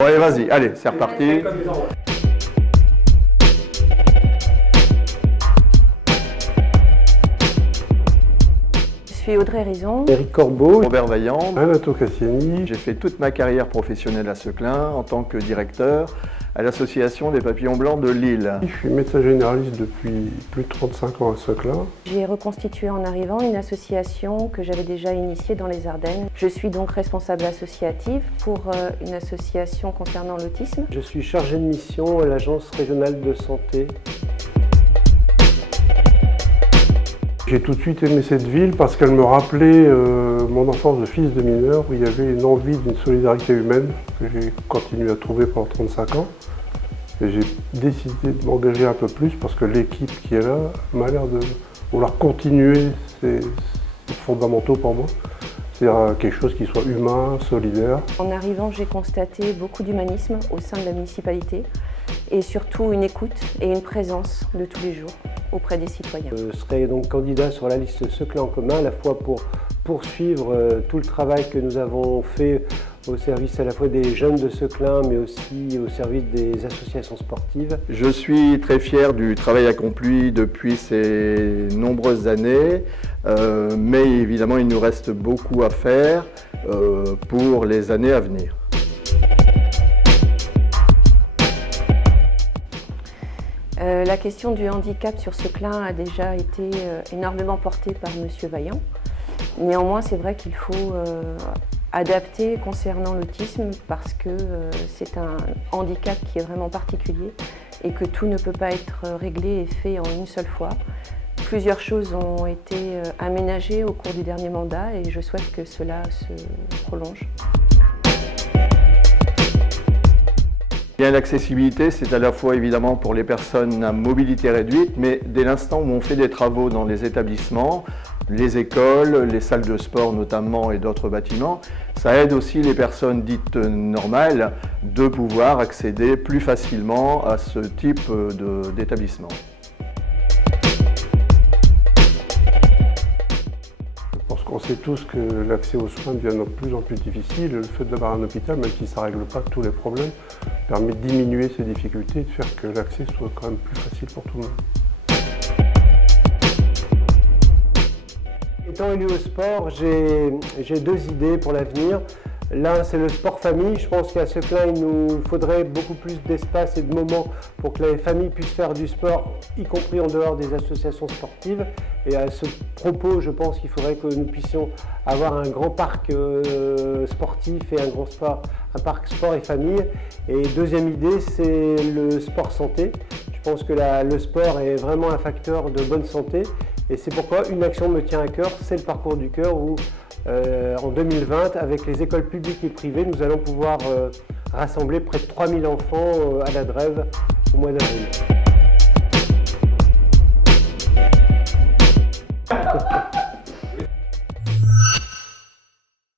Ouais, vas-y, allez, c'est reparti. Je suis Audrey Rizon. Éric Corbeau, Robert Vaillant. Renato Cassiani. J'ai fait toute ma carrière professionnelle à Seclin en tant que directeur à l'association des papillons blancs de Lille. Je suis médecin généraliste depuis plus de 35 ans à Seclin. J'ai reconstitué en arrivant une association que j'avais déjà initiée dans les Ardennes. Je suis donc responsable associative pour une association concernant l'autisme. Je suis chargé de mission à l'Agence régionale de santé. J'ai tout de suite aimé cette ville parce qu'elle me rappelait mon enfance de fils de mineur où il y avait une envie d'une solidarité humaine que j'ai continué à trouver pendant 35 ans. Et j'ai décidé de m'engager un peu plus parce que l'équipe qui est là m'a l'air de vouloir continuer ces fondamentaux pour moi. C'est-à-dire quelque chose qui soit humain, solidaire. En arrivant, j'ai constaté beaucoup d'humanisme au sein de la municipalité et surtout une écoute et une présence de tous les jours auprès des citoyens. Je serai donc candidat sur la liste Seclin en commun, à la fois pour poursuivre tout le travail que nous avons fait au service à la fois des jeunes de Seclin, mais aussi au service des associations sportives. Je suis très fier du travail accompli depuis ces nombreuses années, mais évidemment il nous reste beaucoup à faire pour les années à venir. La question du handicap sur Seclin a déjà été énormément portée par M. Vaillant. Néanmoins, c'est vrai qu'il faut adapter concernant l'autisme parce que c'est un handicap qui est vraiment particulier et que tout ne peut pas être réglé et fait en une seule fois. Plusieurs choses ont été aménagées au cours du dernier mandat et je souhaite que cela se prolonge. L'accessibilité, c'est à la fois évidemment pour les personnes à mobilité réduite, mais dès l'instant où on fait des travaux dans les établissements, les écoles, les salles de sport notamment et d'autres bâtiments, ça aide aussi les personnes dites normales de pouvoir accéder plus facilement à ce type d'établissement. Je pense qu'on sait tous que l'accès aux soins devient de plus en plus difficile. Le fait d'avoir un hôpital, même si ça ne règle pas tous les problèmes, permet de diminuer ces difficultés et de faire que l'accès soit quand même plus facile pour tout le monde. Étant élu au sport, j'ai deux idées pour l'avenir. L'un, c'est le sport famille. Je pense qu'à Seclin, il nous faudrait beaucoup plus d'espace et de moments pour que les familles puissent faire du sport, y compris en dehors des associations sportives. Et à ce propos, je pense qu'il faudrait que nous puissions avoir un grand parc sportif et un parc sport et famille. Et deuxième idée, c'est le sport santé. Je pense que le sport est vraiment un facteur de bonne santé. Et c'est pourquoi une action me tient à cœur, c'est le parcours du cœur où en 2020, avec les écoles publiques et privées, nous allons pouvoir rassembler près de 3000 enfants à la Drève au mois d'avril.